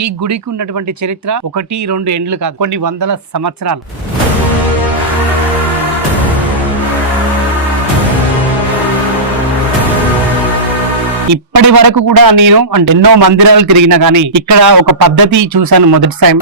ఈ గుడికి ఉన్నటువంటి చరిత్ర ఒకటి రెండు ఎండ్లు కాదు కొన్ని వందల సంవత్సరాలు ఇప్పటి వరకు కూడా నేను అంటే ఎన్నో మందిరాలు తిరిగినా కానీ ఇక్కడ ఒక పద్ధతి చూశాను మొదటి టైం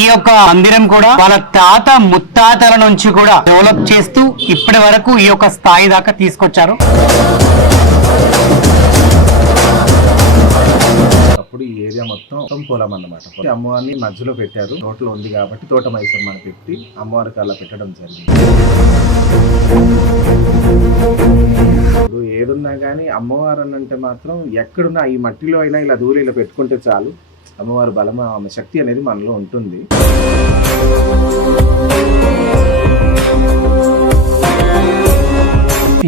ఈ యొక్క మందిరం కూడా వాళ్ళ తాత ముత్తాతల నుంచి కూడా డెవలప్ చేస్తూ ఇప్పటి వరకు ఈ యొక్క స్థాయి దాకా తీసుకొచ్చారు అప్పుడు ఈ ఏరియా మొత్తం పొలం అన్నమాట అమ్మవారిని మధ్యలో పెట్టారు తోటలో ఉంది కాబట్టి తోట మైసమ్మని పెట్టి అమ్మవారికి అలా పెట్టడం జరిగింది ఇప్పుడు ఏదున్నా కానీ అమ్మవారు అంటే మాత్రం ఎక్కడున్నా ఈ మట్టిలో అయినా ఇలా దూరి ఇలా పెట్టుకుంటే చాలు అమ్మవారి బలం ఆమె శక్తి అనేది మనలో ఉంటుంది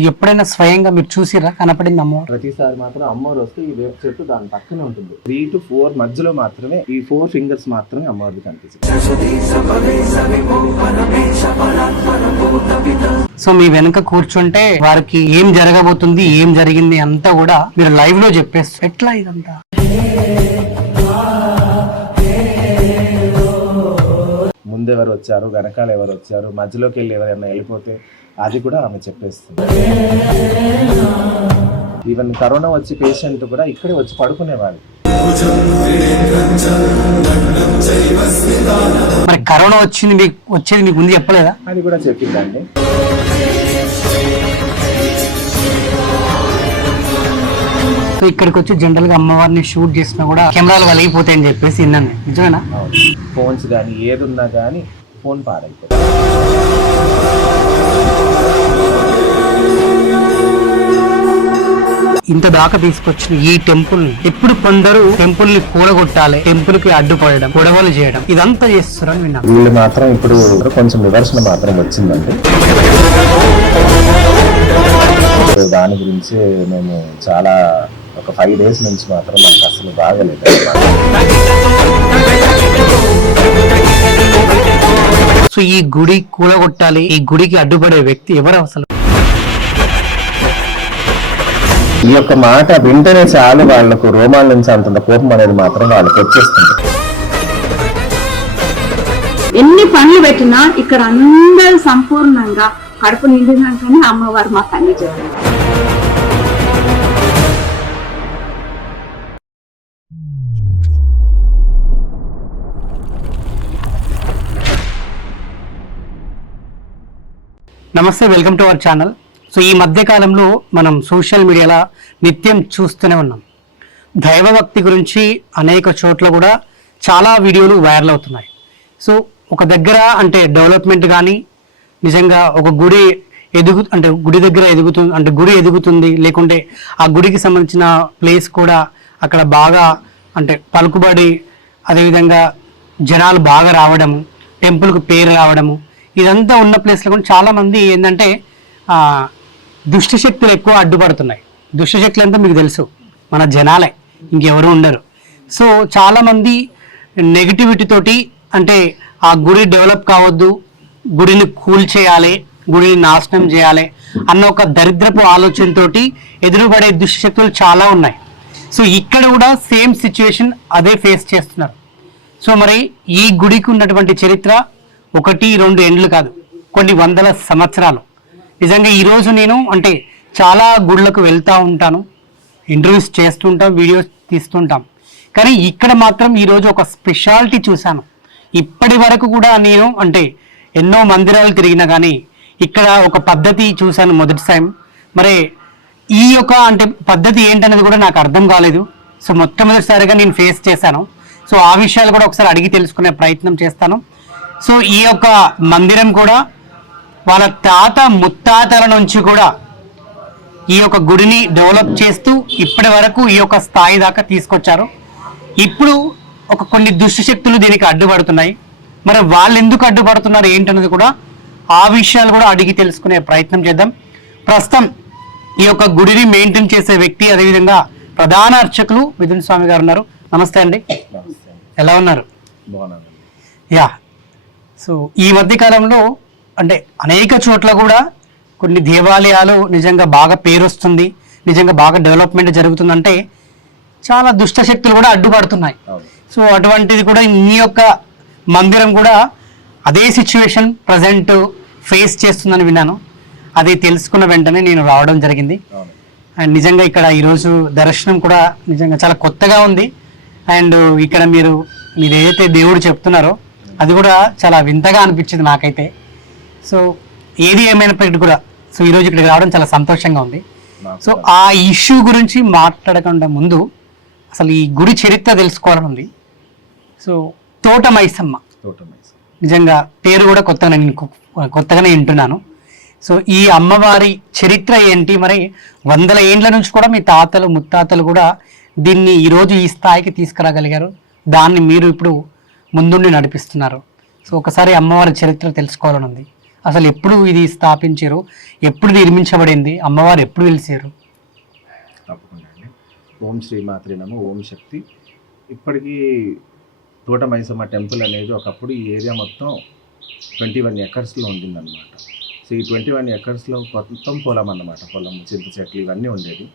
ఎప్పుడైనా స్వయంగా మీరు చూసిరా కనపడింది అమ్మ ప్రతిసారి మాత్రం అమ్మవారు వస్తే ఈ వేపు చెట్టు దాని పక్కనే ఉంటుంది త్రీ టు ఫోర్ మధ్యలో మాత్రమే ఈ ఫోర్ ఫింగర్స్ మాత్రమే అమ్మవారికి కనిపిస్తుంది సో మీ వెనుక కూర్చుంటే వారికి ఏం జరగబోతుంది ఏం జరిగింది అంతా కూడా మీరు లైవ్ లో చెప్పేస్తారు ఎట్లా ఇదంతా ముందెవరు వచ్చారు వెనకాల ఎవరు వచ్చారు మధ్యలోకి వెళ్ళి ఎవరైనా వెళ్ళిపోతే అది కూడా ఆమె చెప్పేస్తుంది ఈవెన్ కరోనా వచ్చి పేషెంట్ కూడా ఇక్కడే వచ్చి పడుకునేవాడు మరి కరోనా వచ్చింది మీకు వచ్చేది మీకు ముందు చెప్పలేదా అది కూడా చెప్పిందండి ఇక్కడికి వచ్చి జనరల్ గా అమ్మవారిని షూట్ చేసినా కూడా కెమెరాలు వలిగిపోతాయని చెప్పేసి విన్నాను నిజమేనా ఫోన్స్ కానీ ఏది ఉన్నా కానీ ఫోన్ పాడైపోతుంది ఇంత దాకా తీసుకొచ్చిన ఈ టెంపుల్ ఎప్పుడు కొందరు టెంపుల్ ని కూడగొట్టాలి టెంపుల్ కి అడ్డుపడడం గొడవలు చేయడం ఇదంతా చేస్తున్నారని విన్నాను వీళ్ళు మాత్రం ఇప్పుడు కొంచెం నిదర్శనం మాత్రం వచ్చిందండి దాని గురించి మేము చాలా ఒక ఫైవ్ డేస్ నుంచి మాత్రం నాకు అసలు బాగలేదు సో ఈ గుడి కూలగొట్టాలి ఈ గుడికి అడ్డుపడే వ్యక్తి ఎవరు అసలు ఈ యొక్క మాట వింటేనే చాలు వాళ్లకు రోమాల నుంచి అంత కోపం అనేది మాత్రం వాళ్ళకి వచ్చేస్తుంది ఎన్ని పనులు పెట్టినా ఇక్కడ అందరూ సంపూర్ణంగా కడుపు నిండినాకనే అమ్మవారు మాకు అన్ని చెప్పారు నమస్తే welcome to our channel so ఈ మధ్య కాలంలో మనం సోషల్ మీడియాలో నిత్యం చూస్తూనే ఉన్నాం దైవభక్తి గురించి అనేక చోట్ల కూడా చాలా వీడియోలు వైరల్ అవుతున్నాయి సో ఒక దగ్గర అంటే డెవలప్మెంట్ కానీ నిజంగా ఒక గుడి ఎదుగు అంటే గుడి దగ్గర ఎదుగుతుంది అంటే గుడి ఎదుగుతుంది లేకుంటే ఆ గుడికి సంబంధించిన ప్లేస్ కూడా అక్కడ బాగా అంటే పలుకుబడి అదేవిధంగా జనాలు బాగా రావడము టెంపుల్కు పేరు రావడము ఇదంతా ఉన్న ప్లేస్లో కూడా చాలామంది ఏంటంటే దుష్టశక్తులు ఎక్కువ అడ్డుపడుతున్నాయి దుష్టశక్తులు అంతా మీకు తెలుసు మన జనాలే ఇంకెవరు ఉండరు సో చాలామంది నెగిటివిటీతోటి అంటే ఆ గుడి డెవలప్ కావద్దు గుడిని కూల్ చేయాలి గుడిని నాశనం చేయాలి అన్న ఒక దరిద్రపు ఆలోచనతోటి ఎదురుపడే దుష్టశక్తులు చాలా ఉన్నాయి సో ఇక్కడ కూడా సేమ్ సిచ్యువేషన్ అదే ఫేస్ చేస్తున్నారు సో మరి ఈ గుడికి ఉన్నటువంటి చరిత్ర ఒకటి రెండు ఎండ్లు కాదు కొన్ని వందల సంవత్సరాలు నిజంగా ఈరోజు నేను అంటే చాలా గుళ్ళకు వెళ్తూ ఉంటాను ఇంటర్వ్యూస్ చేస్తుంటాం వీడియోస్ తీస్తుంటాం కానీ ఇక్కడ మాత్రం ఈరోజు ఒక స్పెషాలిటీ చూశాను ఇప్పటి వరకు కూడా నేను అంటే ఎన్నో మందిరాలు తిరిగినా కానీ ఇక్కడ ఒక పద్ధతి చూశాను మొదటి టైం మరి ఈ యొక్క అంటే పద్ధతి ఏంటనేది కూడా నాకు అర్థం కాలేదు సో మొట్టమొదటిసారిగా నేను ఫేస్ చేశాను సో ఆ విషయాలు కూడా ఒకసారి అడిగి తెలుసుకునే ప్రయత్నం చేస్తాను సో ఈ యొక్క మందిరం కూడా వాళ్ళ తాత ముత్తాతల నుంచి కూడా ఈ యొక్క గుడిని డెవలప్ చేస్తూ ఇప్పటి వరకు ఈ యొక్క స్థాయి దాకా తీసుకొచ్చారు ఇప్పుడు ఒక కొన్ని దుష్టశక్తులు దీనికి అడ్డుపడుతున్నాయి మరి వాళ్ళు ఎందుకు అడ్డుపడుతున్నారు ఏంటన్నది కూడా ఆ విషయాలు కూడా అడిగి తెలుసుకునే ప్రయత్నం చేద్దాం ప్రస్తుతం ఈ యొక్క గుడిని మెయింటైన్ చేసే వ్యక్తి అదేవిధంగా ప్రధాన అర్చకులు మిథున్ స్వామి గారు ఉన్నారు నమస్తే అండి ఎలా ఉన్నారు యా సో ఈ మధ్య కాలంలో అంటే అనేక చోట్ల కూడా కొన్ని దేవాలయాలు నిజంగా బాగా పేరు వస్తుంది నిజంగా బాగా డెవలప్మెంట్ జరుగుతుందంటే చాలా దుష్ట శక్తులు కూడా అడ్డుపడుతున్నాయి సో అటువంటిది కూడా మీ యొక్క మందిరం కూడా అదే సిచ్యువేషన్ ప్రజెంట్ ఫేస్ చేస్తుందని విన్నాను అది తెలుసుకున్న వెంటనే నేను రావడం జరిగింది అండ్ నిజంగా ఇక్కడ ఈరోజు దర్శనం కూడా నిజంగా చాలా కొత్తగా ఉంది అండ్ ఇక్కడ మీరు మీరు ఏదైతే దేవుడు చెప్తున్నారో అది కూడా చాలా వింతగా అనిపించింది నాకైతే సో ఏది ఏమైనప్పటికీ కూడా సో ఈరోజు ఇక్కడికి రావడం చాలా సంతోషంగా ఉంది సో ఆ ఇష్యూ గురించి మాట్లాడకుండా ముందు అసలు ఈ గుడి చరిత్ర తెలుసుకోవాలని ఉంది సో తోటమైసమ్మ నిజంగా పేరు కూడా కొత్తగా నేను కొత్తగానే వింటున్నాను సో ఈ అమ్మవారి చరిత్ర ఏంటి మరి వందల ఏండ్ల నుంచి కూడా మీ తాతలు ముత్తాతలు కూడా దీన్ని ఈరోజు ఈ స్థాయికి తీసుకురాగలిగారు దాన్ని మీరు ఇప్పుడు ముందుండి నడిపిస్తున్నారు సో ఒకసారి అమ్మవారి చరిత్ర తెలుసుకోవాలని ఉంది అసలు ఎప్పుడు ఇది స్థాపించారు ఎప్పుడు నిర్మించబడింది అమ్మవారు ఎప్పుడు వెలిసారు తప్పకుండా అండి ఓం శ్రీ మాతృనము ఓం శక్తి ఇప్పటికీ తోట మైసమ్మ టెంపుల్ అనేది ఒకప్పుడు ఈ ఏరియా మొత్తం ట్వంటీ వన్ ఎకర్స్లో ఉండిందనమాట సో ఈ ట్వంటీ వన్ ఎకర్స్లో మొత్తం పొలం అన్నమాట పొలం చింత చెట్లు ఇవన్నీ ఉండేవి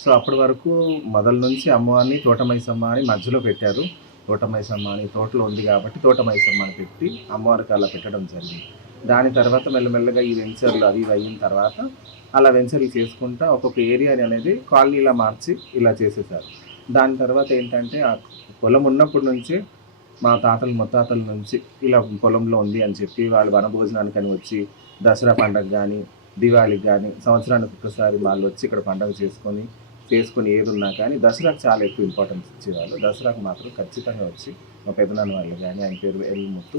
సో అప్పటి వరకు మొదల నుంచి అమ్మవారిని మైసమ్మ అని మధ్యలో పెట్టారు తోటమైసమ్మ అని తోటలో ఉంది కాబట్టి తోటమైసమ్మ అని పెట్టి అమ్మవారికి అలా పెట్టడం జరిగింది దాని తర్వాత మెల్లమెల్లగా ఈ వెంచర్లు అవి అయిన తర్వాత అలా వెంచర్లు చేసుకుంటా ఒక్కొక్క ఏరియాని అనేది కాలనీలా మార్చి ఇలా చేసేసారు దాని తర్వాత ఏంటంటే ఆ పొలం ఉన్నప్పటి నుంచి మా తాతలు ముత్తాతల నుంచి ఇలా పొలంలో ఉంది అని చెప్పి వాళ్ళు వనభోజనానికి అని వచ్చి దసరా పండగ కానీ దివాళికి కానీ సంవత్సరానికి ఒక్కసారి వాళ్ళు వచ్చి ఇక్కడ పండగ చేసుకొని చేసుకొని ఏది ఉన్నా కానీ దసరాకు చాలా ఎక్కువ ఇంపార్టెన్స్ ఇచ్చేవాళ్ళు దసరాకు మాత్రం ఖచ్చితంగా వచ్చి మా పెద్దనాన్న వాళ్ళు కానీ ఆయన పేరు ఎల్లు ముత్తు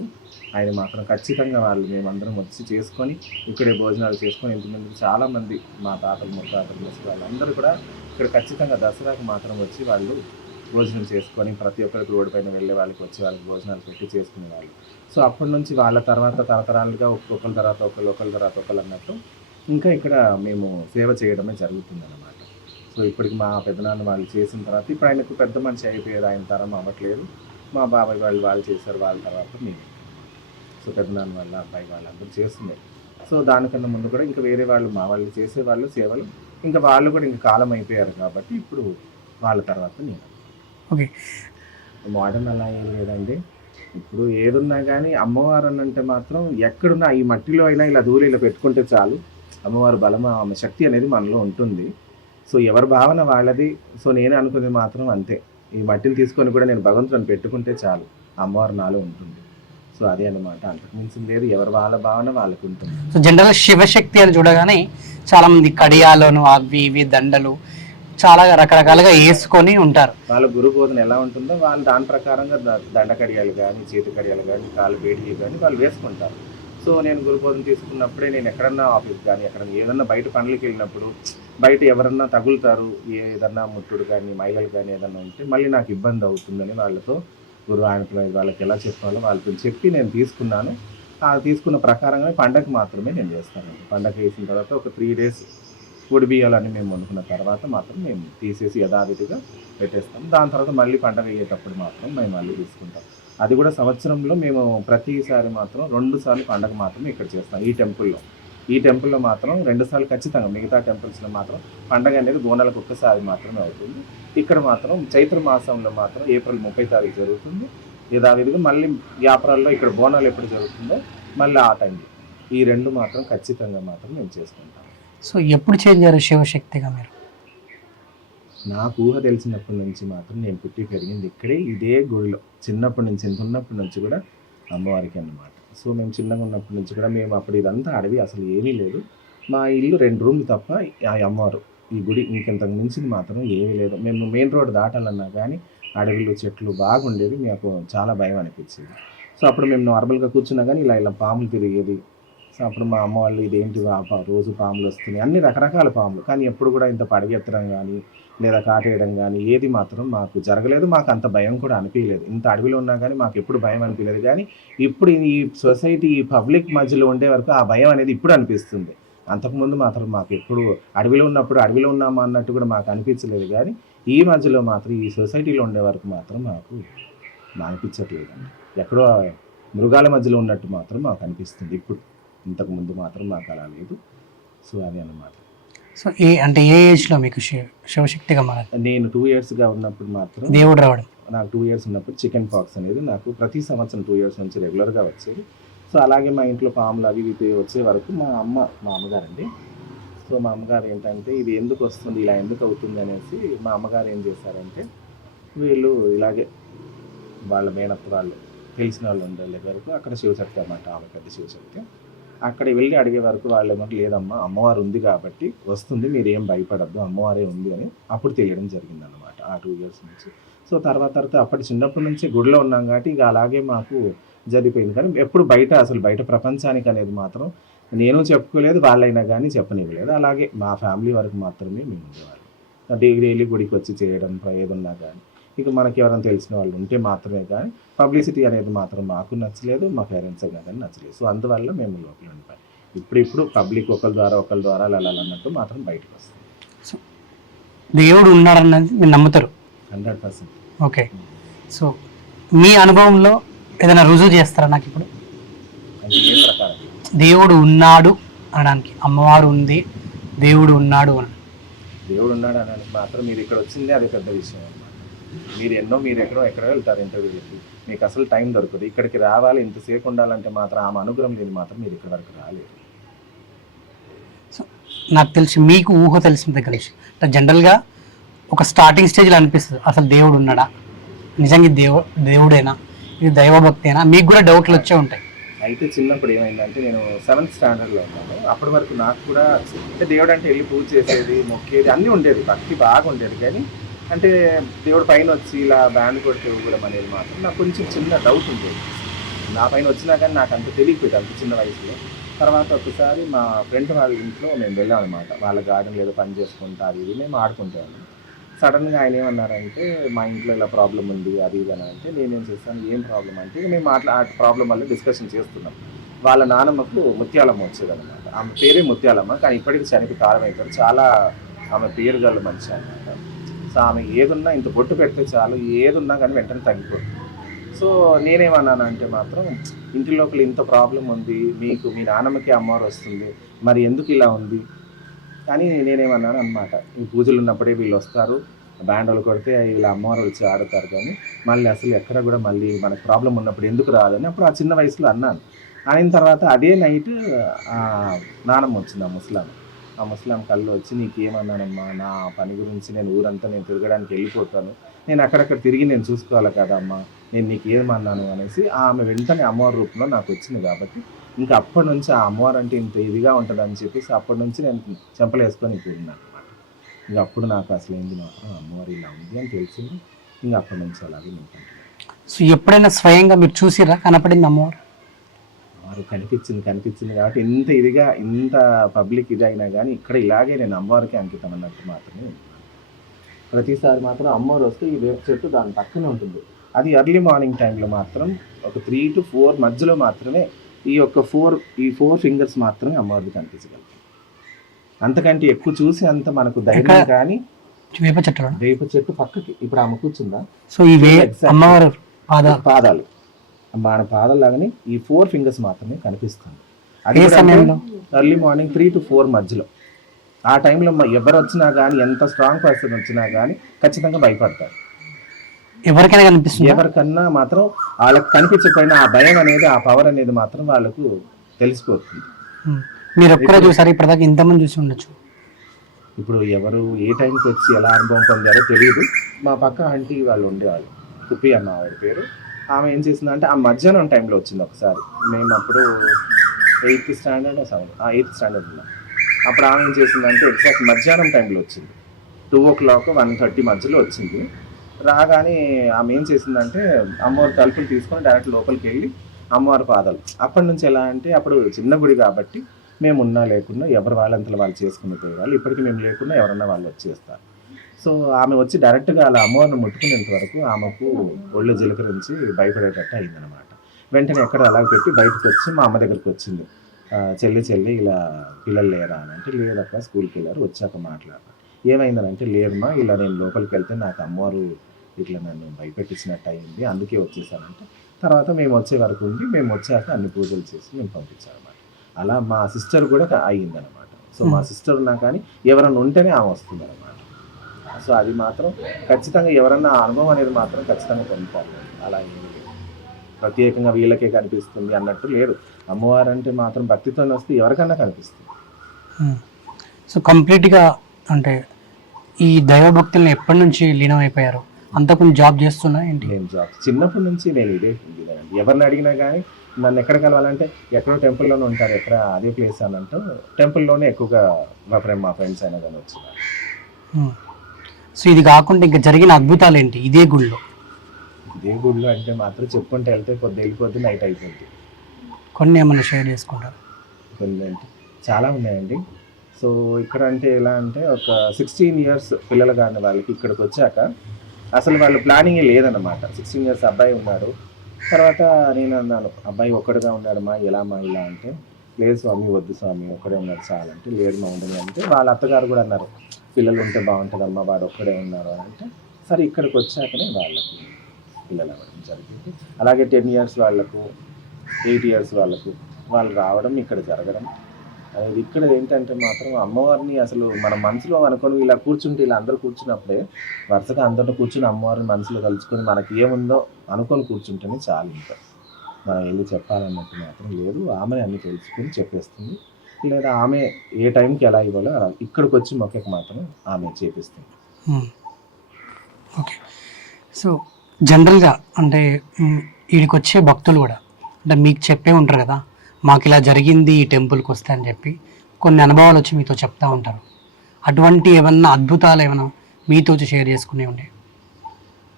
ఆయన మాత్రం ఖచ్చితంగా వాళ్ళు మేమందరం వచ్చి చేసుకొని ఇక్కడే భోజనాలు చేసుకొని ఇంతకుముందు చాలామంది మా తాతలు ముత్తాతలు ముసలి వాళ్ళందరూ కూడా ఇక్కడ ఖచ్చితంగా దసరాకు మాత్రం వచ్చి వాళ్ళు భోజనం చేసుకొని ప్రతి ఒక్కరికి రోడ్డు పైన వెళ్ళే వాళ్ళకి వచ్చి వాళ్ళకి భోజనాలు పెట్టి చేసుకునే వాళ్ళు సో అప్పటి నుంచి వాళ్ళ తర్వాత తరతరాలుగా ఒక్కొక్కరి తర్వాత ఒకళ్ళు ఒకరి తర్వాత ఒకళ్ళు అన్నట్టు ఇంకా ఇక్కడ మేము సేవ చేయడమే జరుగుతుంది అన్నమాట సో ఇప్పటికి మా పెద్దనాన్న వాళ్ళు చేసిన తర్వాత ఇప్పుడు ఆయనకు పెద్ద మనిషి అయిపోయారు ఆయన తరం అవ్వట్లేదు మా బాబాయ్ వాళ్ళు వాళ్ళు చేశారు వాళ్ళ తర్వాత నేను సో పెద్దనాన్న వాళ్ళ అబ్బాయి వాళ్ళందరూ చేస్తున్నారు సో దానికన్నా ముందు కూడా ఇంకా వేరే వాళ్ళు మా వాళ్ళు చేసేవాళ్ళు సేవలు ఇంకా వాళ్ళు కూడా ఇంకా కాలం అయిపోయారు కాబట్టి ఇప్పుడు వాళ్ళ తర్వాత నేను ఓకే మోడర్న్ అలా ఏం లేదండి ఇప్పుడు ఏదున్నా కానీ అమ్మవారు అని అంటే మాత్రం ఎక్కడున్నా ఈ మట్టిలో అయినా ఇలా దూరం ఇలా పెట్టుకుంటే చాలు అమ్మవారు బలం ఆమె శక్తి అనేది మనలో ఉంటుంది సో ఎవరి భావన వాళ్ళది సో నేను అనుకునేది మాత్రం అంతే ఈ మట్టిని తీసుకొని కూడా నేను భగవంతుని పెట్టుకుంటే చాలు అమ్మవారు నాలో ఉంటుంది సో అదే అనమాట అంతకుమించి లేదు ఎవరి వాళ్ళ భావన వాళ్ళకు ఉంటుంది సో జనరల్ శివశక్తి అని చూడగానే చాలామంది కడియాలను అవి ఇవి దండలు చాలా రకరకాలుగా వేసుకొని ఉంటారు వాళ్ళ గురు బోధన ఎలా ఉంటుందో వాళ్ళు దాని ప్రకారంగా దండ కడియాలు కానీ చేతి కడియాలు కానీ కాలు వేడి కానీ వాళ్ళు వేసుకుంటారు సో నేను గురు బోధన తీసుకున్నప్పుడే నేను ఎక్కడన్నా ఆఫీస్ కానీ ఎక్కడన్నా ఏదన్నా బయట పనులకు వెళ్ళినప్పుడు బయట ఎవరన్నా తగులుతారు ఏదన్నా ముట్టుడు కానీ మహిళలు కానీ ఏదన్నా ఉంటే మళ్ళీ నాకు ఇబ్బంది అవుతుందని వాళ్ళతో గురువు ఆయన వాళ్ళకి ఎలా చెప్పాలో వాళ్ళతో చెప్పి నేను తీసుకున్నాను ఆ తీసుకున్న ప్రకారంగా పండగ మాత్రమే నేను చేస్తాను పండగ వేసిన తర్వాత ఒక త్రీ డేస్ పొడి బియ్యాలని మేము వండుకున్న తర్వాత మాత్రం మేము తీసేసి యథావిధిగా పెట్టేస్తాం దాని తర్వాత మళ్ళీ పండగ అయ్యేటప్పుడు మాత్రం మేము మళ్ళీ తీసుకుంటాం అది కూడా సంవత్సరంలో మేము ప్రతిసారి మాత్రం రెండుసార్లు పండగ మాత్రమే ఇక్కడ చేస్తాం ఈ టెంపుల్లో ఈ టెంపుల్లో మాత్రం రెండుసార్లు ఖచ్చితంగా మిగతా టెంపుల్స్లో మాత్రం పండగ అనేది బోనాలకు ఒక్కసారి మాత్రమే అవుతుంది ఇక్కడ మాత్రం చైత్ర మాసంలో మాత్రం ఏప్రిల్ ముప్పై తారీఖు జరుగుతుంది యథావిధిగా మళ్ళీ వ్యాపారాల్లో ఇక్కడ బోనాలు ఎప్పుడు జరుగుతుందో మళ్ళీ ఆ టైంకి ఈ రెండు మాత్రం ఖచ్చితంగా మాత్రం మేము చేసుకుంటాం సో ఎప్పుడు చేంజ్ శివశక్తిగా మీరు నాకు ఊహ తెలిసినప్పటి నుంచి మాత్రం నేను పుట్టి పెరిగింది ఇక్కడే ఇదే గుడిలో చిన్నప్పటి నుంచి ఎంత ఉన్నప్పటి నుంచి కూడా అమ్మవారికి అన్నమాట సో మేము చిన్నగా ఉన్నప్పటి నుంచి కూడా మేము అప్పుడు ఇదంతా అడవి అసలు ఏమీ లేదు మా ఇల్లు రెండు రూమ్లు తప్ప ఆ అమ్మవారు ఈ గుడి ఇంకెంతకు మించింది మాత్రం ఏమీ లేదు మేము మెయిన్ రోడ్ దాటాలన్నా కానీ అడవిలు చెట్లు బాగుండేవి మాకు చాలా భయం అనిపించింది సో అప్పుడు మేము నార్మల్గా కూర్చున్నా కానీ ఇలా ఇలా పాములు తిరిగేది సో అప్పుడు మా అమ్మ వాళ్ళు ఇదేంటి రోజు పాములు వస్తున్నాయి అన్ని రకరకాల పాములు కానీ ఎప్పుడు కూడా ఇంత పడగెత్తడం కానీ లేదా కాటేయడం కానీ ఏది మాత్రం మాకు జరగలేదు మాకు అంత భయం కూడా అనిపించలేదు ఇంత అడవిలో ఉన్నా కానీ మాకు ఎప్పుడు భయం అనిపించలేదు కానీ ఇప్పుడు ఈ సొసైటీ ఈ పబ్లిక్ మధ్యలో ఉండే వరకు ఆ భయం అనేది ఇప్పుడు అనిపిస్తుంది అంతకుముందు మాత్రం మాకు ఎప్పుడు అడవిలో ఉన్నప్పుడు అడవిలో ఉన్నామా అన్నట్టు కూడా మాకు అనిపించలేదు కానీ ఈ మధ్యలో మాత్రం ఈ సొసైటీలో ఉండే వరకు మాత్రం మాకు అనిపించట్లేదు ఎక్కడో మృగాల మధ్యలో ఉన్నట్టు మాత్రం మాకు అనిపిస్తుంది ఇప్పుడు ఇంతకుముందు మాత్రం మాకు అలా లేదు సో అది అన్నమాట సో ఏ అంటే ఏ ఏజ్లో మీకు శివ శివశక్తిగా మారింది నేను టూ ఇయర్స్గా ఉన్నప్పుడు మాత్రం దేవుడు రావడం నాకు టూ ఇయర్స్ ఉన్నప్పుడు చికెన్ పాక్స్ అనేది నాకు ప్రతి సంవత్సరం టూ ఇయర్స్ నుంచి రెగ్యులర్గా వచ్చేది సో అలాగే మా ఇంట్లో పాములు అవి ఇవి వచ్చే వరకు మా అమ్మ మా అమ్మగారండి సో మా అమ్మగారు ఏంటంటే ఇది ఎందుకు వస్తుంది ఇలా ఎందుకు అవుతుంది అనేసి మా అమ్మగారు ఏం చేశారంటే వీళ్ళు ఇలాగే వాళ్ళ మేనప్పుడు వాళ్ళు తెలిసిన వాళ్ళు ఉండే వరకు అక్కడ శివశక్తి అన్నమాట ఆమె పెద్ద శివశక్తి అక్కడ వెళ్ళి అడిగే వరకు వాళ్ళు ఏమంటే లేదమ్మా అమ్మవారు ఉంది కాబట్టి వస్తుంది మీరు ఏం భయపడద్దు అమ్మవారే ఉంది అని అప్పుడు తెలియడం జరిగింది అనమాట ఆ టూ ఇయర్స్ నుంచి సో తర్వాత తర్వాత అప్పటి చిన్నప్పటి నుంచి గుడిలో ఉన్నాం కాబట్టి ఇక అలాగే మాకు జరిగిపోయింది కానీ ఎప్పుడు బయట అసలు బయట ప్రపంచానికి అనేది మాత్రం నేను చెప్పుకోలేదు వాళ్ళైనా కానీ చెప్పనివ్వలేదు అలాగే మా ఫ్యామిలీ వరకు మాత్రమే మేము ఉండేవాళ్ళం డైలీ గుడికి వచ్చి చేయడం ఏదున్నా కానీ ఇక మనకి ఎవరైనా తెలిసిన వాళ్ళు ఉంటే మాత్రమే కానీ పబ్లిసిటీ అనేది మాత్రం మాకు నచ్చలేదు మా పేరెంట్స్ కానీ నచ్చలేదు సో అందువల్ల మేము లోపల ఇప్పుడు ఇప్పుడిప్పుడు పబ్లిక్ ఒకరి ద్వారా ఒకరి ద్వారా అలా అన్నట్టు మాత్రం బయటకు వస్తుంది దేవుడు ఉన్నాడన్నది మీరు నమ్ముతారు హండ్రెడ్ పర్సెంట్ ఓకే సో మీ అనుభవంలో ఏదైనా రుజువు చేస్తారా నాకు ఇప్పుడు దేవుడు ఉన్నాడు అనడానికి అమ్మవారు ఉంది దేవుడు ఉన్నాడు అని దేవుడు ఉన్నాడు అనడానికి మాత్రం మీరు ఇక్కడ వచ్చింది అది పెద్ద విషయం మీరు ఎన్నో మీరు ఎక్కడో ఎక్కడో వెళ్తారు ఇంటర్వ్యూ మీకు అసలు టైం దొరకదు ఇక్కడికి రావాలి ఇంతసేపు ఉండాలంటే మాత్రం ఆమె అనుగ్రహం లేని మాత్రం మీరు ఇక్కడ వరకు రాలేదు నాకు తెలిసి మీకు ఊహ తెలిసింది గణేష్ జనరల్గా ఒక స్టార్టింగ్ స్టేజ్లో అనిపిస్తుంది అసలు దేవుడు ఉన్నాడా నిజంగా దేవు దేవుడేనా ఇది దైవభక్తేనా మీకు కూడా డౌట్లు వచ్చే ఉంటాయి అయితే చిన్నప్పుడు ఏమైందంటే నేను సెవెంత్ స్టాండర్డ్లో ఉన్నాను అప్పటి వరకు నాకు కూడా అంటే దేవుడు అంటే వెళ్ళి పూజ చేసేది మొక్కేది అన్నీ ఉండేది భక్తి బాగా ఉండేది కానీ అంటే దేవుడు పైన వచ్చి ఇలా బ్యాండ్ కొట్టి ఊగడం అనేది మాత్రం నాకు కొంచెం చిన్న డౌట్ ఉండేది నా పైన వచ్చినా కానీ నాకు అంత తెలియకపోయింది అంత చిన్న వయసులో తర్వాత ఒకసారి మా ఫ్రెండ్ వాళ్ళ ఇంట్లో మేము వెళ్ళాం అనమాట వాళ్ళ గార్డెన్ ఏదో పని చేసుకుంటా అది ఇది మేము ఆడుకుంటాము సడన్గా ఆయన ఏమన్నారంటే మా ఇంట్లో ఇలా ప్రాబ్లం ఉంది అది ఇది అని అంటే నేనేం చేస్తాను ఏం ప్రాబ్లం అంటే మేము మాట్లా ప్రాబ్లం వల్ల డిస్కషన్ చేస్తున్నాం వాళ్ళ నానమ్మకు ముత్యాలమ్మ వచ్చేదన్నమాట ఆమె పేరే ముత్యాలమ్మ కానీ ఇప్పటికీ చనిపోయి కారణం అవుతారు చాలా ఆమె పేరు గల మనిషి అనమాట ఆమె ఏదున్నా ఇంత బొట్టు పెడితే చాలు ఏదున్నా కానీ వెంటనే తగ్గిపోతుంది సో నేనేమన్నానంటే మాత్రం ఇంటి లోపల ఇంత ప్రాబ్లం ఉంది మీకు మీ నాన్నమ్మకి అమ్మవారు వస్తుంది మరి ఎందుకు ఇలా ఉంది అని నేనేమన్నాను అనమాట ఈ పూజలు ఉన్నప్పుడే వీళ్ళు వస్తారు బ్యాండోలు కొడితే వీళ్ళ అమ్మవారు వచ్చి ఆడతారు కానీ మళ్ళీ అసలు ఎక్కడ కూడా మళ్ళీ మనకు ప్రాబ్లం ఉన్నప్పుడు ఎందుకు రాదని అప్పుడు ఆ చిన్న వయసులో అన్నాను అయిన తర్వాత అదే నైట్ నానమ్మ వచ్చింది ఆ ఆ ముస్లాం కళ్ళు వచ్చి నీకేమన్నానమ్మా నా పని గురించి నేను ఊరంతా నేను తిరగడానికి వెళ్ళిపోతాను నేను అక్కడక్కడ తిరిగి నేను చూసుకోవాలి కదమ్మా నేను నీకు ఏమన్నాను అనేసి ఆమె వెంటనే అమ్మవారి రూపంలో నాకు వచ్చింది కాబట్టి ఇంకా అప్పటి నుంచి ఆ అమ్మవారు అంటే ఇంత ఇదిగా ఉంటుందని చెప్పేసి అప్పటి నుంచి నేను చెంపలేసుకొని పోయినాను అనమాట ఇంకా అప్పుడు నాకు అసలు ఏంది మాత్రం అమ్మవారు ఇలా ఉంది అని తెలిసింది ఇంకా అప్పటి నుంచి అలాగే నేను సో ఎప్పుడైనా స్వయంగా మీరు చూసిరా కనపడింది అమ్మవారు వారు కనిపించింది కనిపించింది కాబట్టి ఇంత ఇదిగా ఇంత పబ్లిక్ ఇదైనా కానీ ఇక్కడ ఇలాగే నేను అమ్మవారికి అంకితం అన్నట్టు మాత్రమే ప్రతిసారి మాత్రం అమ్మవారు వస్తే ఈ వేప చెట్టు దాని పక్కనే ఉంటుంది అది ఎర్లీ మార్నింగ్ టైంలో మాత్రం ఒక త్రీ టు ఫోర్ మధ్యలో మాత్రమే ఈ యొక్క ఫోర్ ఈ ఫోర్ ఫింగర్స్ మాత్రమే అమ్మవారికి కనిపించగలుగుతాం అంతకంటే ఎక్కువ చూసి అంత మనకు ధైర్యం కానీ వేప చెట్టు వేప చెట్టు పక్కకి ఇప్పుడు అమ్మ కూర్చుందా సో ఈ అమ్మవారు పాదాలు మన లాగానే ఈ ఫోర్ ఫింగర్స్ మాత్రమే కనిపిస్తుంది సమయంలో early morning three to four మధ్యలో ఆ టైంలో ఎవరు వచ్చినా కానీ ఎంత స్ట్రాంగ్ పర్సన్ వచ్చినా కానీ ఖచ్చితంగా భయపడతారు ఎవరికైనా కనిపిస్తుంది ఎవరికన్నా మాత్రం వాళ్ళకి కనిపించకపోయినా ఆ భయం అనేది ఆ పవర్ అనేది మాత్రం వాళ్ళకు తెలిసిపోతుంది మీరు ఎప్పుడో చూసారు ఇప్పటిదాకా ఇంతమంది చూసి ఉండొచ్చు ఇప్పుడు ఎవరు ఏ టైంకి వచ్చి ఎలా అనుభవం పొందారో తెలియదు మా పక్క ఆంటీ వాళ్ళు ఉండేవాళ్ళు కుప్పి అన్న ఆవిడ పేరు ఆమె ఏం చేసిందంటే ఆ మధ్యాహ్నం టైంలో వచ్చింది ఒకసారి మేము అప్పుడు eighth standard seven eighth standard ఉన్నాం అప్పుడు ఆమె ఏం చేసిందంటే ఎగ్జాక్ట్ మధ్యాహ్నం టైంలో వచ్చింది two o'clock one thirty మధ్యలో వచ్చింది రాగానే ఆమె ఏం చేసిందంటే అమ్మవారి తలుపులు తీసుకొని డైరెక్ట్ లోపలికి వెళ్ళి అమ్మవారి పాదాలు అప్పటి నుంచి ఎలా అంటే అప్పుడు చిన్న గుడి కాబట్టి మేము ఉన్నా లేకుండా ఎవరు వాళ్ళంతలో వాళ్ళు చేసుకునే వాళ్ళు ఇప్పటికీ మేము లేకుండా ఎవరన్నా వాళ్ళు వచ్చేస్తారు సో ఆమె వచ్చి డైరెక్ట్గా అలా అమ్మవారిని ముట్టుకునేంత వరకు ఆమెకు ఒళ్ళు జిలకరించి భయపడేటట్టు అయిందనమాట వెంటనే ఎక్కడ అలా పెట్టి బయటకు వచ్చి మా అమ్మ దగ్గరికి వచ్చింది చెల్లి చెల్లి ఇలా పిల్లలు లేరా అని అంటే లేదక్క స్కూల్కి వెళ్ళారు వచ్చాక మాట్లాడారు ఏమైందనంటే లేదమ్మా ఇలా నేను లోపలికి వెళ్తే నాకు అమ్మవారు ఇట్లా నన్ను భయపెట్టించినట్టు అయింది అందుకే వచ్చేసానంటే తర్వాత మేము వచ్చే వరకు ఉండి మేము వచ్చాక అన్ని పూజలు చేసి మేము పంపించామన్నమాట అలా మా సిస్టర్ కూడా అయ్యిందనమాట సో మా సిస్టర్ ఉన్నా కానీ ఎవరైనా ఉంటేనే ఆమె అనమాట సో అది మాత్రం ఖచ్చితంగా ఎవరన్నా అనుభవం అనేది మాత్రం ఖచ్చితంగా పొందుకోవాలి అలా ఏమి ప్రత్యేకంగా వీళ్ళకే కనిపిస్తుంది అన్నట్టు లేరు అమ్మవారు అంటే మాత్రం భక్తితో వస్తే ఎవరికన్నా కనిపిస్తుంది సో కంప్లీట్గా అంటే ఈ దైవభక్తులను ఎప్పటి నుంచి లీనం అయిపోయారు జాబ్ చేస్తున్నా ఏంటి నేను జాబ్ చిన్నప్పటి నుంచి నేను ఇదే ఎవరిని అడిగినా కానీ నన్ను ఎక్కడ కలవాలంటే ఎక్కడో టెంపుల్లోనే ఉంటారు ఎక్కడ అదే ప్లేస్ అని అంటూ టెంపుల్లోనే ఎక్కువగా మా ఫ్రెండ్ మా ఫ్రెండ్స్ అయినా కానీ వచ్చినారు సో ఇది కాకుండా ఇంకా జరిగిన అద్భుతాలు ఏంటి ఇదే గుడిలో ఇదే గుడిలో అంటే మాత్రం చెప్పుకుంటే వెళ్తే కొద్ది వెళ్ళిపోతే నైట్ అయిపోద్ది కొన్ని ఏమైనా షేర్ చేసుకుంటారు కొన్ని అంటే చాలా ఉన్నాయండి సో ఇక్కడ అంటే ఎలా అంటే ఒక సిక్స్టీన్ ఇయర్స్ పిల్లలు కానీ వాళ్ళకి ఇక్కడికి వచ్చాక అసలు వాళ్ళు ప్లానింగ్ లేదన్నమాట సిక్స్టీన్ ఇయర్స్ అబ్బాయి ఉన్నాడు తర్వాత నేను అన్నాను అబ్బాయి ఒక్కడుగా ఉన్నాడు మా ఇలా మా ఇలా అంటే లేదు స్వామి వద్దు స్వామి ఒక్కడే ఉన్నారు చాలా అంటే లేదు మా ఉండని అంటే వాళ్ళ అత్తగారు కూడా అన్నారు పిల్లలు ఉంటే అమ్మ వాడు ఒక్కడే ఉన్నారు అని అంటే సరే ఇక్కడికి వచ్చాకనే వాళ్ళకు పిల్లలు అవ్వడం జరిగింది అలాగే టెన్ ఇయర్స్ వాళ్ళకు ఎయిట్ ఇయర్స్ వాళ్ళకు వాళ్ళు రావడం ఇక్కడ జరగడం అనేది ఇక్కడ ఏంటంటే మాత్రం అమ్మవారిని అసలు మన మనసులో అనుకొని ఇలా కూర్చుంటే ఇలా అందరూ కూర్చున్నప్పుడే వరుసగా అందరితో కూర్చుని అమ్మవారిని మనసులో కలుసుకొని మనకి ఏముందో అనుకొని కూర్చుంటేనే చాలా ఇంకా మనం వెళ్ళి చెప్పాలన్నట్టు మాత్రం లేదు ఆమె అన్ని తెలుసుకుని చెప్పేస్తుంది లేదా ఆమె ఏ టైంకి ఎలా ఇవ్వాలో అలా ఇక్కడికి వచ్చి మొక్కకి మాత్రం ఆమె చేపిస్తుంది ఓకే సో జనరల్గా అంటే వీడికి వచ్చే భక్తులు కూడా అంటే మీకు చెప్పే ఉంటారు కదా మాకు ఇలా జరిగింది ఈ టెంపుల్కి వస్తే అని చెప్పి కొన్ని అనుభవాలు వచ్చి మీతో చెప్తా ఉంటారు అటువంటి ఏమన్నా అద్భుతాలు ఏమైనా మీతో షేర్ చేసుకునే ఉండే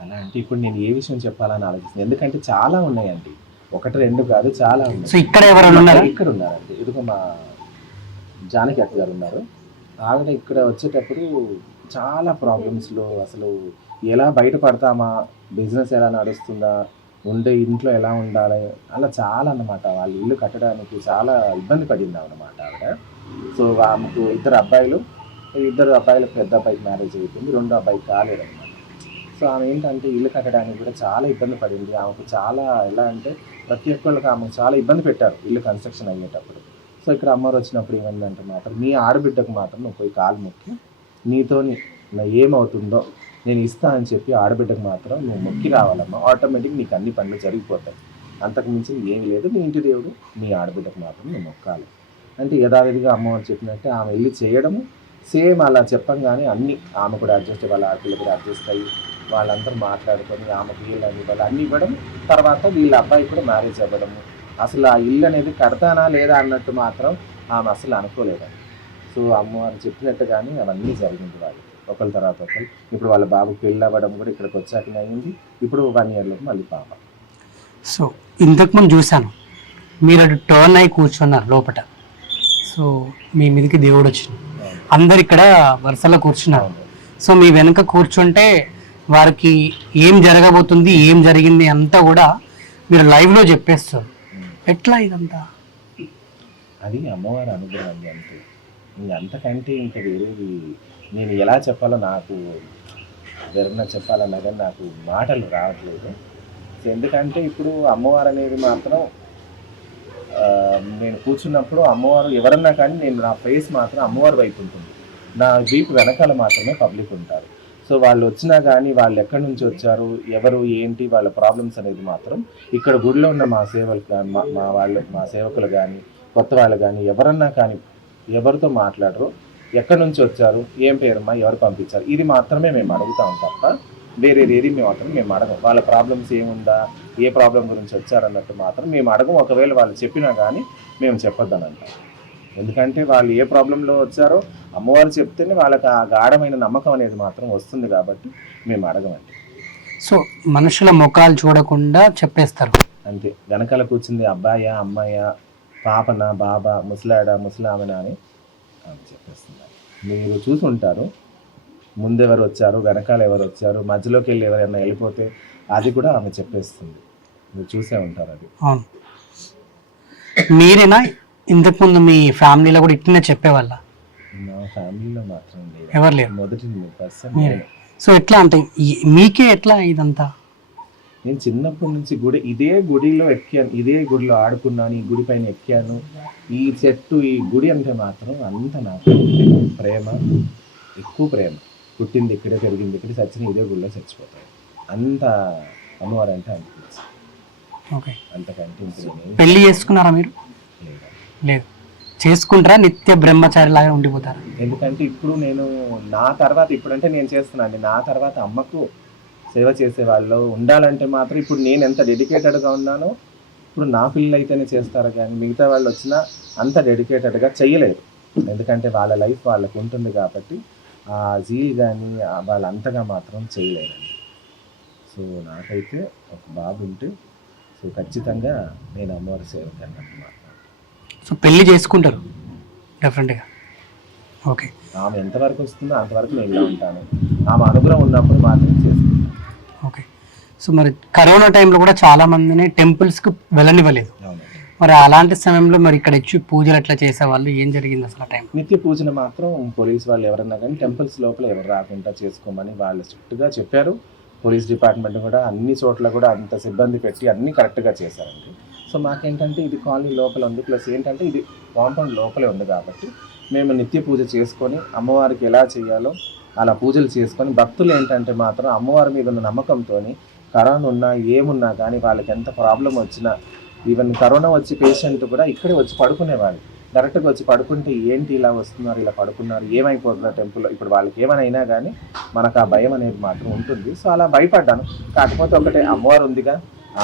అలా అంటే ఇప్పుడు నేను ఏ విషయం చెప్పాలని ఆలోచిస్తున్నాను ఎందుకంటే చాలా ఉన్నాయండి ఒకటి రెండు కాదు చాలా ఉన్నాయి సో ఇక్కడ ఎవరైనా ఇక్కడ ఉన్నారండి ఇదిగో మా జానకి అక్క గారు ఉన్నారు ఆవిడ ఇక్కడ వచ్చేటప్పుడు చాలా ప్రాబ్లమ్స్లో అసలు ఎలా బయటపడతామా బిజినెస్ ఎలా నడుస్తుందా ఉండే ఇంట్లో ఎలా ఉండాలి అలా చాలా అన్నమాట వాళ్ళ ఇల్లు కట్టడానికి చాలా ఇబ్బంది పడింది అనమాట ఆవిడ సో ఆమెకు ఇద్దరు అబ్బాయిలు ఇద్దరు అబ్బాయిలకు పెద్ద అబ్బాయికి మ్యారేజ్ అయిపోయింది రెండు అబ్బాయికి కాలేదన్నమాట సో ఆమె ఏంటంటే ఇల్లు కట్టడానికి కూడా చాలా ఇబ్బంది పడింది ఆమెకు చాలా ఎలా అంటే ప్రతి ఒక్కళ్ళకి ఆమెకు చాలా ఇబ్బంది పెట్టారు ఇల్లు కన్స్ట్రక్షన్ అయ్యేటప్పుడు సో ఇక్కడ అమ్మవారు వచ్చినప్పుడు ఏమైందంటే మాత్రం మీ ఆడబిడ్డకు మాత్రం నువ్వు పోయి కాలు మొక్కి నీతోని ఏమవుతుందో నేను ఇస్తా అని చెప్పి ఆడబిడ్డకు మాత్రం నువ్వు మొక్కి రావాలమ్మా ఆటోమేటిక్ నీకు అన్ని పనులు జరిగిపోతాయి అంతకు మించి ఏమి లేదు మీ ఇంటి దేవుడు మీ ఆడబిడ్డకు మాత్రం నువ్వు మొక్కాలి అంటే యథావిధిగా అమ్మవారు చెప్పినట్టే ఆమె వెళ్ళి చేయడము సేమ్ అలా చెప్పంగానే అన్ని ఆమె కూడా అడ్జస్ట్ వాళ్ళ ఆడపిల్ల కూడా అడ్జస్ట్ అయ్యి వాళ్ళందరూ మాట్లాడుకొని ఆమెకి వీళ్ళు అది ఇవ్వాలి అన్నీ ఇవ్వడం తర్వాత వీళ్ళ అబ్బాయి కూడా మ్యారేజ్ అవ్వడము అసలు ఆ ఇల్లు అనేది కడతానా లేదా అన్నట్టు మాత్రం ఆమె అసలు అనుకోలేదు సో అమ్మవారు చెప్పినట్టుగానే అవన్నీ జరిగింది వాళ్ళు ఒకరి తర్వాత ఒకరు ఇప్పుడు వాళ్ళ బాబు పెళ్ళి అవ్వడం కూడా ఇక్కడికి వచ్చాకనే అయింది ఇప్పుడు వన్ ఇయర్లో మళ్ళీ పాప సో ఇంతకు ముందు చూశాను మీరు అటు టర్న్ అయి కూర్చున్నారు లోపట సో మీ మీదకి దేవుడు వచ్చింది అందరు ఇక్కడ వరుసలో కూర్చున్నారు సో మీ వెనుక కూర్చుంటే వారికి ఏం జరగబోతుంది ఏం జరిగింది అంతా కూడా మీరు లైవ్లో చెప్పేస్తారు ఎట్లా ఇదంతా అది అమ్మవారి అనుభవం అంతే అంతకంటే ఇంకా వేరేది నేను ఎలా చెప్పాలో నాకు ఎవరన్నా చెప్పాలన్నా కానీ నాకు మాటలు రావట్లేదు ఎందుకంటే ఇప్పుడు అమ్మవారు అనేది మాత్రం నేను కూర్చున్నప్పుడు అమ్మవారు ఎవరన్నా కానీ నేను నా ఫేస్ మాత్రం అమ్మవారి వైపు ఉంటుంది నా వీపు వెనకాల మాత్రమే పబ్లిక్ ఉంటారు సో వాళ్ళు వచ్చినా కానీ వాళ్ళు ఎక్కడి నుంచి వచ్చారు ఎవరు ఏంటి వాళ్ళ ప్రాబ్లమ్స్ అనేది మాత్రం ఇక్కడ గుడిలో ఉన్న మా సేవలు కానీ మా వాళ్ళు మా సేవకులు కానీ కొత్త వాళ్ళు కానీ ఎవరన్నా కానీ ఎవరితో మాట్లాడరు ఎక్కడి నుంచి వచ్చారు ఏం పేరమ్మా ఎవరు పంపించారు ఇది మాత్రమే మేము అడుగుతాం తప్ప వేరే ఏది మేము మాత్రం మేము అడగం వాళ్ళ ప్రాబ్లమ్స్ ఏముందా ఏ ప్రాబ్లం గురించి వచ్చారన్నట్టు మాత్రం మేము అడగం ఒకవేళ వాళ్ళు చెప్పినా కానీ మేము చెప్పొద్దని ఎందుకంటే వాళ్ళు ఏ ప్రాబ్లంలో వచ్చారో అమ్మవారు చెప్తేనే వాళ్ళకి ఆ గాఢమైన నమ్మకం అనేది మాత్రం వస్తుంది కాబట్టి మేము అడగమండి సో మనుషుల ముఖాలు చూడకుండా చెప్పేస్తారు అంతే వెనకాల కూర్చుంది అబ్బాయ అమ్మాయ పాపన బాబా ముసలాడ ముసలామన అని చెప్పేస్తున్నారు మీరు చూసుంటారు ముందెవరు వచ్చారు వెనకాల ఎవరు వచ్చారు మధ్యలోకి వెళ్ళి ఎవరైనా వెళ్ళిపోతే అది కూడా ఆమె చెప్పేస్తుంది మీరు చూసే ఉంటారు అది మీరేనా ఇంతకు ముందు మీ ఫ్యామిలీలో కూడా ఇట్లనే చెప్పేవాళ్ళ ఫ్యామిలీలో మాత్రం ఎవరు లేరు మొదటి సో ఎట్లా అంటే మీకే ఎట్లా ఇదంతా నేను చిన్నప్పటి నుంచి గుడి ఇదే గుడిలో ఎక్కాను ఇదే గుడిలో ఆడుకున్నాను ఈ గుడి పైన ఎక్కాను ఈ చెట్టు ఈ గుడి అంటే మాత్రం అంత నాకు ప్రేమ ఎక్కువ ప్రేమ పుట్టింది ఇక్కడే పెరిగింది ఇక్కడ చచ్చిన ఇదే గుడిలో చచ్చిపోతాయి అంత అమ్మవారు అంటే అనిపించింది ఓకే అంతకంటే పెళ్లి చేసుకున్నారా మీరు లేదు. లేదు చేసుకుంటారా నిత్య బ్రహ్మచారి లాగా ఉండిపోతారా ఎందుకంటే ఇప్పుడు నేను నా తర్వాత ఇప్పుడంటే నేను చేస్తున్నాను నా తర్వాత అమ్మకు సేవ చేసే వాళ్ళు ఉండాలంటే మాత్రం ఇప్పుడు నేను ఎంత డెడికేటెడ్గా ఉన్నానో ఇప్పుడు నా పిల్లలు అయితేనే చేస్తారు కానీ మిగతా వాళ్ళు వచ్చినా అంత డెడికేటెడ్గా చేయలేదు ఎందుకంటే వాళ్ళ లైఫ్ వాళ్ళకు ఉంటుంది కాబట్టి ఆ జీల్ కానీ వాళ్ళు అంతగా మాత్రం చేయలేరండి సో నాకైతే ఒక బాబు ఉంటే సో ఖచ్చితంగా నేను అమ్మవారి సేవకి అన్నట్టు మాత్రం సో పెళ్లి చేసుకుంటారు డెఫినెట్గా ఓకే ఆమె ఎంతవరకు వస్తుందో అంతవరకు నేను ఉంటాను ఆమె అనుగ్రహం ఉన్నప్పుడు మాత్రం చేసుకుంటాను ఓకే సో మరి కరోనా టైంలో కూడా చాలా మందిని టెంపుల్స్కి వెళ్ళనివ్వలేదు మరి అలాంటి సమయంలో మరి ఇక్కడ ఇచ్చి పూజలు అట్లా చేసేవాళ్ళు ఏం జరిగింది అసలు టైం నిత్య పూజలు మాత్రం పోలీస్ వాళ్ళు ఎవరన్నా కానీ టెంపుల్స్ లోపల ఎవరు రాకుండా చేసుకోమని వాళ్ళు స్ట్రిక్ట్గా చెప్పారు పోలీస్ డిపార్ట్మెంట్ కూడా అన్ని చోట్ల కూడా అంత సిబ్బంది పెట్టి అన్ని కరెక్ట్గా చేశారండి సో మాకేంటంటే ఇది కాలనీ లోపల ఉంది ప్లస్ ఏంటంటే ఇది కాంపౌండ్ లోపలే ఉంది కాబట్టి మేము నిత్య పూజ చేసుకొని అమ్మవారికి ఎలా చేయాలో అలా పూజలు చేసుకొని భక్తులు ఏంటంటే మాత్రం అమ్మవారి మీద ఉన్న నమ్మకంతో కరోనా ఉన్నా ఏమున్నా కానీ వాళ్ళకి ఎంత ప్రాబ్లం వచ్చినా ఈవెన్ కరోనా వచ్చి పేషెంట్ కూడా ఇక్కడే వచ్చి పడుకునేవాడు డైరెక్ట్గా వచ్చి పడుకుంటే ఏంటి ఇలా వస్తున్నారు ఇలా పడుకున్నారు ఏమైపోతున్నారు టెంపుల్లో ఇప్పుడు వాళ్ళకి ఏమైనా కానీ మనకు ఆ భయం అనేది మాత్రం ఉంటుంది సో అలా భయపడ్డాను కాకపోతే ఒకటే అమ్మవారు ఉందిగా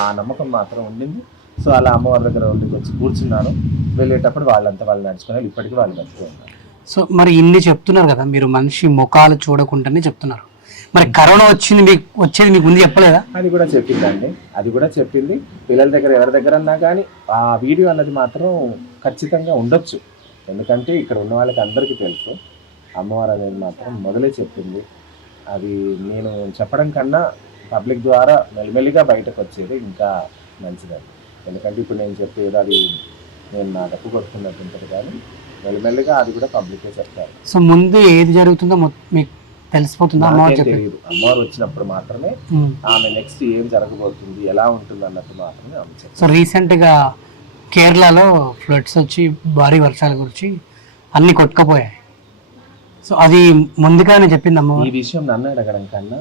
ఆ నమ్మకం మాత్రం ఉండింది సో అలా అమ్మవారి దగ్గర ఉండి వచ్చి కూర్చున్నాను వెళ్ళేటప్పుడు వాళ్ళంతా వాళ్ళు నడుచుకుని ఇప్పటికీ వాళ్ళు బతుకుతూ ఉన్నారు సో మరి ఇన్ని చెప్తున్నారు కదా మీరు మనిషి ముఖాలు చూడకుండానే చెప్తున్నారు మరి కరోనా వచ్చింది మీకు వచ్చేది మీకు ముందు చెప్పలేదా అది కూడా చెప్పిందండి అది కూడా చెప్పింది పిల్లల దగ్గర ఎవరి దగ్గర అన్నా కానీ ఆ వీడియో అన్నది మాత్రం ఖచ్చితంగా ఉండొచ్చు ఎందుకంటే ఇక్కడ ఉన్న వాళ్ళకి అందరికీ తెలుసు అమ్మవారు అనేది మాత్రం మొదలే చెప్పింది అది నేను చెప్పడం కన్నా పబ్లిక్ ద్వారా మెల్లిమెల్లిగా బయటకు వచ్చేది ఇంకా మంచిదండి ఎందుకంటే ఇప్పుడు నేను చెప్పేది అది నేను నా డబ్బు కొడుతున్నట్టు కానీ మెల్లమెల్లగా అది కూడా పబ్లిక్గా చెప్తారు సో ముందు ఏది జరుగుతుందో మీకు తెలిసిపోతుంది అమ్మవారు తెలియదు అమ్మవారు వచ్చినప్పుడు మాత్రమే ఆమె నెక్స్ట్ ఏం జరగబోతుంది ఎలా ఉంటుంది అన్నట్టు మాత్రమే ఆమె సో రీసెంట్గా కేరళలో ఫ్లడ్స్ వచ్చి భారీ వర్షాల గురించి అన్ని కొట్టుకపోయాయి సో అది ముందుగానే చెప్పింది అమ్మ ఈ విషయం నన్ను అడగడం కన్నా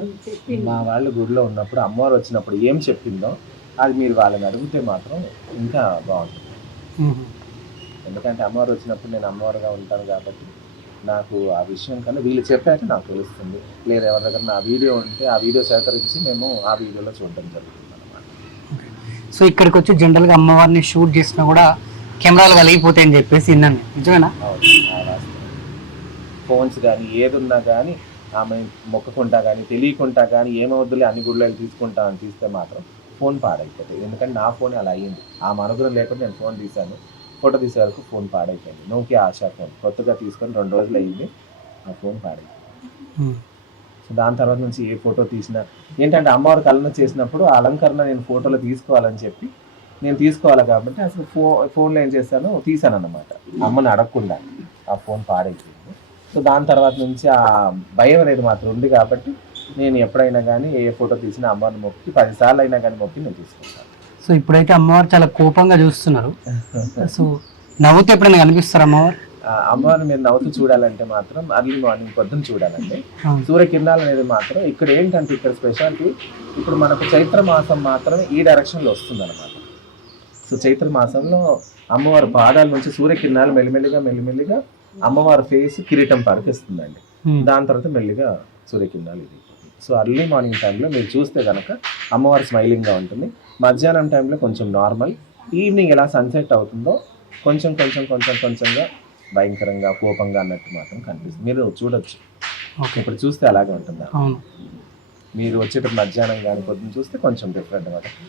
మా వాళ్ళు గుడిలో ఉన్నప్పుడు అమ్మవారు వచ్చినప్పుడు ఏం చెప్పిందో అది మీరు వాళ్ళని అడిగితే మాత్రం ఇంకా బాగుంటుంది ఎందుకంటే అమ్మవారు వచ్చినప్పుడు నేను అమ్మవారుగా ఉంటాను కాబట్టి నాకు ఆ విషయం కన్నా వీళ్ళు చెప్పాక నాకు తెలుస్తుంది లేదా ఎవరి దగ్గర నా వీడియో ఉంటే ఆ వీడియో సేకరించి మేము ఆ వీడియోలో చూడడం జరుగుతుంది అనమాట సో ఇక్కడికి వచ్చి జనరల్గా అమ్మవారిని షూట్ చేసినా కూడా కెమెరాలు అని చెప్పేసి విన్నాను నిజమేనా ఫోన్స్ కానీ ఏది ఉన్నా కానీ ఆమె మొక్కకుంటా కానీ తెలియకుండా కానీ ఏమవుద్దులే అన్ని గుడిలో తీసుకుంటా అని తీస్తే మాత్రం ఫోన్ పాడైపోతుంది ఎందుకంటే నా ఫోన్ అలా అయ్యింది ఆ మనుగురం లేకుండా నేను ఫోన్ తీశాను ఫోటో తీసే వరకు ఫోన్ పాడైపోయింది నోకి ఆశా ఫోన్ కొత్తగా తీసుకొని రెండు రోజులు అయ్యింది ఆ ఫోన్ పాడైపోయింది సో దాని తర్వాత నుంచి ఏ ఫోటో తీసినా ఏంటంటే అమ్మవారికి అలంకరణ చేసినప్పుడు ఆ అలంకరణ నేను ఫోటోలో తీసుకోవాలని చెప్పి నేను తీసుకోవాలి కాబట్టి అసలు ఫో ఫోన్లో ఏం చేస్తాను తీసాను అనమాట అమ్మని అడగకుండా ఆ ఫోన్ పాడైపోయింది సో దాని తర్వాత నుంచి ఆ భయం అనేది మాత్రం ఉంది కాబట్టి నేను ఎప్పుడైనా కానీ ఏ ఫోటో తీసినా అమ్మవారిని మొక్కి పదిసార్లు అయినా కానీ మొక్కి నేను తీసుకుంటాను సో ఇప్పుడైతే అమ్మవారు చాలా కోపంగా చూస్తున్నారు సో నవ్వుతూ ఎప్పుడైనా కనిపిస్తారు అమ్మవారు అమ్మవారిని మీరు నవ్వుతూ చూడాలంటే మాత్రం అర్లీ మార్నింగ్ పొద్దున చూడాలండి సూర్యకిరణాలు అనేది మాత్రం ఇక్కడ ఏంటంటే ఇక్కడ స్పెషాలిటీ ఇప్పుడు మనకు చైత్ర మాసం మాత్రమే ఈ డైరెక్షన్లో వస్తుంది అనమాట సో చైత్ర మాసంలో అమ్మవారి పాదాల నుంచి సూర్యకిరణాలు మెల్లిమెల్లిగా మెల్లిమెల్లిగా అమ్మవారి ఫేస్ కిరీటం పరికిస్తుందండి దాని తర్వాత మెల్లిగా సూర్యకిరణాలు ఇది సో అర్లీ మార్నింగ్ టైంలో మీరు చూస్తే కనుక అమ్మవారు స్మైలింగ్గా ఉంటుంది మధ్యాహ్నం టైంలో కొంచెం నార్మల్ ఈవినింగ్ ఎలా సన్సెట్ అవుతుందో కొంచెం కొంచెం కొంచెం కొంచెంగా భయంకరంగా కోపంగా అన్నట్టు మాత్రం కనిపిస్తుంది మీరు చూడొచ్చు ఓకే ఇప్పుడు చూస్తే అలాగే ఉంటుందా మీరు వచ్చేటప్పుడు మధ్యాహ్నం కానీ పొద్దున్న చూస్తే కొంచెం డిఫరెంట్ అనమాట